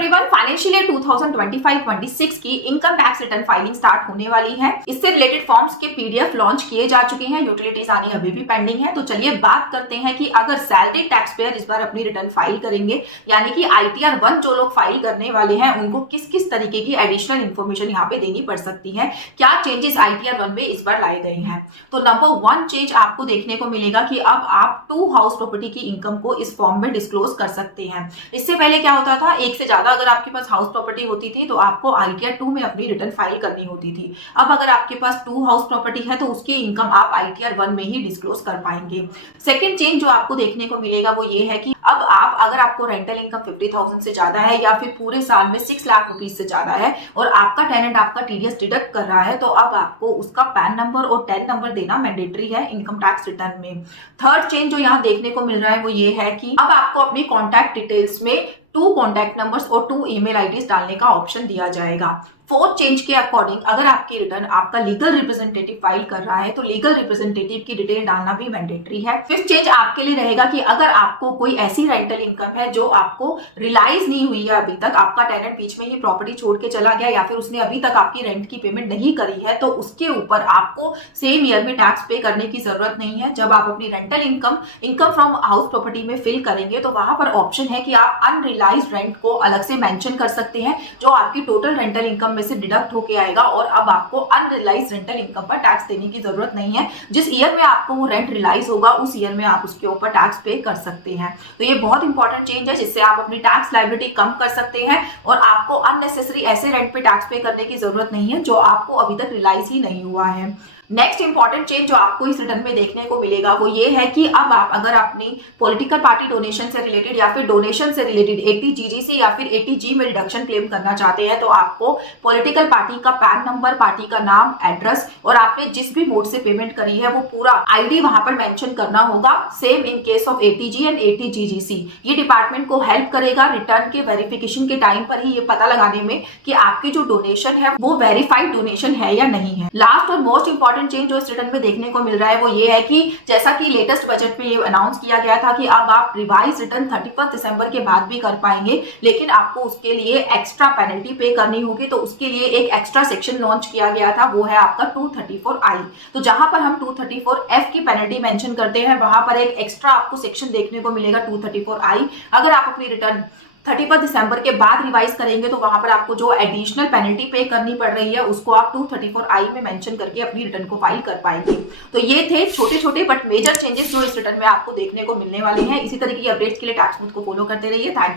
Everyone, financial year 2025-26 की income tax return filing start होने वाली है। इससे रिलेटेड फॉर्म्स के पीडीएफ लॉन्च किए जा चुके हैं, यूटिलिटीज आनी अभी भी पेंडिंग है। तो चलिए बात करते हैं कि अगर सैलरी टैक्स पेयर इस बार अपनी रिटर्न फाइल करेंगे, यानी कि ITR 1 जो लोग फाइल करने वाले हैं उनको किस किस तरीके की एडिशनल इन्फॉर्मेशन यहाँ पे देनी पड़ सकती है, क्या चेंजेस ITR 1 में इस बार लाए गए हैं। तो नंबर 1 चेंज आपको देखने को मिलेगा कि अब आप 2 हाउस प्रॉपर्टी की इनकम को इस फॉर्म में डिस्क्लोज कर सकते हैं। इससे पहले क्या होता था, एक से ज्यादा अगर आपके पास हाउस प्रॉपर्टी होती थी तो आपको ITR 2 में अपनी रिटर्न फाइल करनी होती थी। अब अगर आपके पास 2 हाउस प्रॉपर्टी है तो उसकी इनकम आप ITR 1 में ही डिस्क्लोज कर पाएंगे। सेकंड चेंज जो आपको देखने को मिलेगा वो ये है कि अब आप अगर आपको रेंटल इनकम 50,000 से ज्यादा है या फिर पूरे साल में 6 लाख रुपीज से ज्यादा है और आपका टेनेंट आपका TDS डिडक्ट कर रहा है, तो अब आपको उसका पैन नंबर और टेन नंबर देना मैंडेटरी है इनकम टैक्स रिटर्न में। थर्ड चेंज जो यहाँ देखने को मिल रहा है वो ये है कि अब आपको अपनी कॉन्टैक्ट डिटेल्स में 2 कॉन्टैक्ट नंबर्स और 2 ईमेल आईडीज डालने का ऑप्शन दिया जाएगा। फोर्थ चेंज के अकॉर्डिंग अगर आपकी रिटर्न आपका लीगल रिप्रेजेंटेटिव फाइल कर रहा है तो लीगल रिप्रेजेंटेटिव की डिटेल डालना भी मैंडेटरी है। फिफ्थ चेंज आपके लिए रहेगा कि अगर आपको कोई ऐसी रेंटल इनकम है जो आपको रियलाइज नहीं हुई है अभी तक, आपका टेनेंट बीच में ही प्रॉपर्टी छोड़ के चला गया या फिर उसने अभी तक आपकी रेंट की पेमेंट नहीं करी है, तो उसके ऊपर आपको सेम ईयर में टैक्स पे करने की जरूरत नहीं है। जब आप अपनी rental income from house property में फिल करेंगे तो वहां पर ऑप्शन है कि आप अनरियलाइज्ड रेंट को अलग से मेंशन कर सकते हैं जो आपकी टोटल रेंटल इनकम में से डिडक्ट होके आएगा और अब आपको अनरियलाइज्ड रेंटल इनकम पर टैक्स देने की जरूरत नहीं है। जिस ईयर में आपको वो रेंट रियलाइज होगा उस ईयर में आप उसके ऊपर टैक्स पे कर सकते हैं। तो ये बहुत इंपॉर्टेंट चेंज है जिससे आप अपनी टैक्स लायबिलिटी कम कर सकते हैं और आपको अननेसेसरी ऐसे रेंट पे टैक्स पे करने की जरूरत नहीं है जो आपको अभी तक रियलाइज ही नहीं हुआ है। नेक्स्ट इंपॉर्टेंट चेंज जो आपको इस रिटर्न में देखने को मिलेगा वो ये है कि अब आप अगर अपनी पॉलिटिकल पार्टी डोनेशन से रिलेटेड या फिर डोनेशन से रिलेटेड 80GG या फिर 80G में रिडक्शन क्लेम करना चाहते हैं तो आपको पॉलिटिकल पार्टी का पैन नंबर, पार्टी का नाम, एड्रेस और आपने जिस भी मोड से पेमेंट करी है वो पूरा ID वहां पर मेंशन करना होगा। Same in case of 80G and 80GGC। ये डिपार्टमेंट को हेल्प करेगा रिटर्न के वेरिफिकेशन के टाइम पर ही ये पता लगाने में कि आपकी जो डोनेशन है वो वेरीफाइड डोनेशन है या नहीं है। लास्ट और मोस्ट इंपॉर्टेंट चेंज जो इस रिटर्न में देखने को मिल रहा है वो ये है कि जैसा कि लेटेस्ट बजट में ये अनाउंस किया गया था कि अब आप रिवाइज रिटर्न 31 दिसंबर के बाद भी कर पाएंगे, लेकिन आपको उसके लिए एक्स्ट्रा पेनल्टी पे करनी होगी। तो उसके लिए एक एक्स्ट्रा सेक्शन लॉन्च किया गया था, वो है आपका 234I। तो जहां पर हम 234F की पेनल्टी मेंशन करते हैं वहां पर एक एक्स्ट्रा आपको सेक्शन देखने को मिलेगा 234I। अगर आप अपनी रिटर्न 31 दिसंबर के बाद रिवाइज करेंगे तो वहां पर आपको जो एडिशनल पेनल्टी पे करनी पड़ रही है उसको आप 234I में मेंशन करके अपनी रिटर्न को फाइल कर पाएंगे। तो ये थे छोटे छोटे बट मेजर चेंजेस जो इस रिटर्न में आपको देखने को मिलने वाले हैं। इसी तरीके की अपडेट्स के लिए टैक्स बूथ को फॉलो करते रहिए। Thank you.